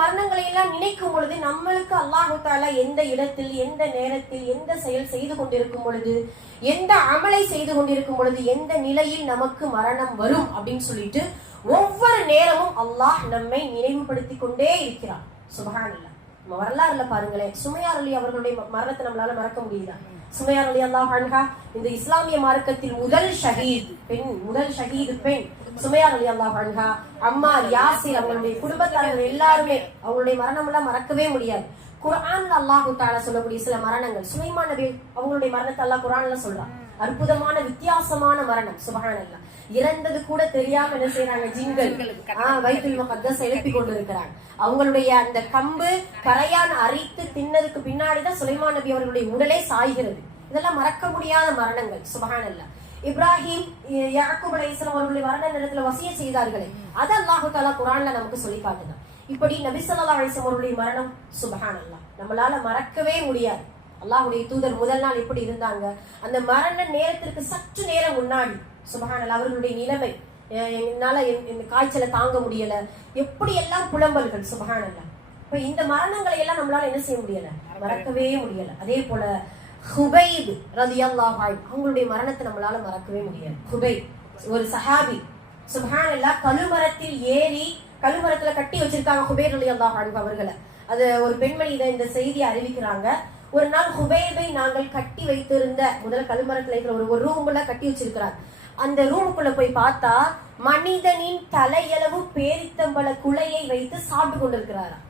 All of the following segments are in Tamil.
மரணங்களை எல்லாம் நினைக்கும் பொழுது நம்மளுக்கு அல்லாஹு தாலா எந்த இடத்தில் எந்த நேரத்தில் எந்த செயல் செய்து கொண்டிருக்கும் பொழுது எந்த அமலை செய்து கொண்டிருக்கும் பொழுது எந்த நிலையில் நமக்கு மரணம் வரும் அப்படின்னு சொல்லிட்டு ஒவ்வொரு நேரமும் அல்லாஹ் நம்மை நினைவுபடுத்தி கொண்டே இருக்கிறான். சுபஹானல்லாஹ் வரலாறுல பாருங்களேன் சுமையார் அலி அவர்களுடைய ம- மரணத்தை நம்மளால மறக்க முடியுதா? சுமையார் அலி அல்லாஹ் அன்ஹா இந்த இஸ்லாமிய மார்க்கத்தில் முதல் ஷஹீத் பெண் முதல் ஷஹீது பெண் சுமையார் அலி அல்லாஹ் அன்ஹா அம்மா யாசிர் அவங்களுடைய குடும்பத்தார்கள் எல்லாருமே அவங்களுடைய மரணம் எல்லாம் மறக்கவே முடியாது. குரான்ல அல்லாஹு தாலா சொல்லக்கூடிய சில மரணங்கள் சுலைமான் நபி அவங்களுடைய மரணத்தை அல்லாஹ் குரான்ல சொல்றான். அற்புதமான வித்தியாசமான மரணம். சுபஹானல்லாஹ் இறந்தது கூட தெரியாம என்ன செய்யறாங்க ஆஹ் வைத்துல் முகத்தஸ் எழுப்பி கொண்டு இருக்கிறாங்க அவங்களுடைய அந்த கம்பு கரையான் அரித்து தின்னதுக்கு பின்னாடிதான் சுலைமான் நபி அவர்களுடைய உடலே சாய்கிறது. இதெல்லாம் மறக்க முடியாத மரணங்கள். சுபஹானல்லாஹ் இப்ராஹிம் யாக்கூப் அலைஹிஸ்ஸலாம் அவர்களுடைய மரண நேரத்துல வசிய செய்தார்களே. அது அல்லாஹு தாலா குர்ஆன்ல நமக்கு சொல்லி காட்டுதான் இப்படி நபி ஸல்லல்லாஹு அலைஹி வஸல்லம் அவர்களுடைய மரணம் சுபஹானல்லாஹ் நம்மளால மறக்கவே முடியாது. அல்லாஹுடைய தூதர் முதல் நாள் எப்படி இருந்தாங்க? அந்த மரண நேரத்திற்கு சற்று நேரம் முன்னாடி சுபஹானல் அவர்களுடைய நிலைமை என்னால என்- இந்த காய்ச்சலை தாங்க முடியல. எப்படி எல்லாம் புலம்பல்கள் சுபஹானல்லாஹ். இப்ப இந்த மரணங்களை எல்லாம் நம்மளால என்ன செய்ய முடியல? மறக்கவே முடியல. அதே போல ஹுபைப் ரலியல்லாஹு அன்ஹு அவங்களுடைய மரணத்தை நம்மளால மறக்கவே முடியாது ஹுபை ஒரு சஹாபி சுபஹானல்லாஹ் கழுமரத்தில் ஏறி கழுமரத்துல கட்டி வச்சிருக்காங்க ஹுபைர் ரலியல்லாஹு அன்ஹு அவர்களை. அது ஒரு பெண்மணி இதை இந்த செய்தியை அறிவிக்கிறாங்க. ஒரு நாள் ஹுபைபை நாங்கள் கட்டி வைத்திருந்த முதல் கல்மரத்தில் இருக்கிற ஒரு ஒரு ரூம்ல கட்டி வச்சிருக்கிறார். அந்த ரூமுக்குள்ள போய் பார்த்தா மனிதனின் தலையளவு பேரித்தம்பள குலையை வைத்து சாப்பிட்டு கொண்டிருக்கிறாராம்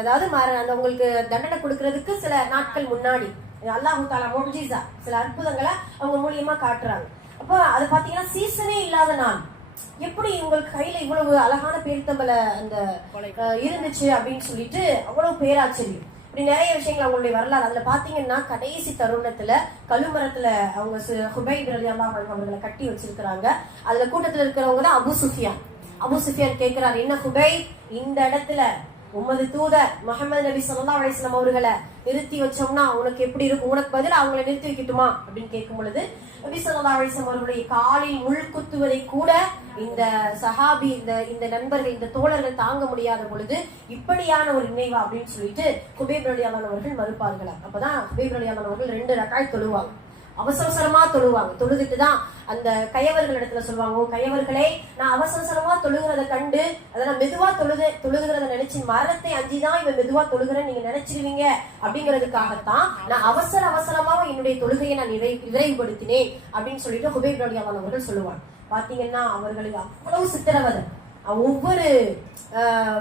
அதாவது அந்த உங்களுக்கு தண்டனை கொடுக்கறதுக்கு சில நாட்கள் முன்னாடி. அல்லாஹு தாலா மொஜிசா சில அற்புதங்களை அவங்க மூலியமா காட்டுறாங்க. அப்போ அது பாத்தீங்கன்னா சீசனே இல்லாத நாள். எப்படி உங்களுக்கு கையில இவ்வளவு அழகான பேரித்தம்பல அந்த இருந்துச்சு அப்படின்னு சொல்லிட்டு அவ்வளவு பேராச்சரியம். இப்படி நிறைய விஷயங்கள் அவங்களுடைய வரலாறு. அதுல பாத்தீங்கன்னா கடைசி தருணத்துல கழுமரத்துல அவங்க ஹுபை ஹுபைப் அவர்களை கட்டி வச்சிருக்கிறாங்க. அதுல கூட்டத்துல இருக்கிறவங்க தான் அபு சுஃபியான். அபு சுஃபியான் கேட்கிறாரு என்ன ஹுபை இந்த இடத்துல உமது தூதர் முகமது நபி சொல்லா அலிஸ்லாம் அவர்களை நிறுத்தி வச்சோம்னா உனக்கு எப்படி இருக்கும்? உனக்கு பதில் அவங்களை நிறுத்தி வைக்கட்டுமா? அப்படின்னு கேட்கும் பொழுது நபி சொல்லா அலிஸ்லாம் அவர்களுடைய காலில் முள் குத்துவதை கூட இந்த சஹாபி இந்த இந்த நண்பர்கள் இந்த தோழர்கள் தாங்க முடியாத பொழுது இப்படியான ஒரு நினைவா அப்படின்னு சொல்லிட்டு குபேப் ரலியல்லாஹு அவர்கள் மறுப்பார்களா அப்பதான் குபேப் ரலியல்லாஹு அவர்கள் ரெண்டு ரக்காய் தொழுவாங்க. அவசரமா தொழுவாங்க. தொழுதுட்டு தான் அந்த கையவர்கள் இடத்துல சொல்லுவாங்க "ஓ நான் அவசரமா தொழுகிறத கண்டு அதை நான் மெதுவா தொழுது தொழுகிறத நினைச்சு மரத்தை அஞ்சுதான் இவன் மெதுவா தொழுகிறேன்னு நீங்க நினைச்சிருவீங்க. அப்படிங்கிறதுக்காகத்தான் நான் அவசர அவசரமா என்னுடைய தொழுகையை நான் நிறை விரைவுபடுத்தினேன் அப்படின்னு சொல்லிட்டு ஹுபேப் ரலியல்லாஹு அவர்கள் சொல்லுவாங்க. பாத்தீங்கன்னா அவர்களுக்கு அவ்வளவு சித்திரவதை. ஒவ்வொரு ஆஹ்,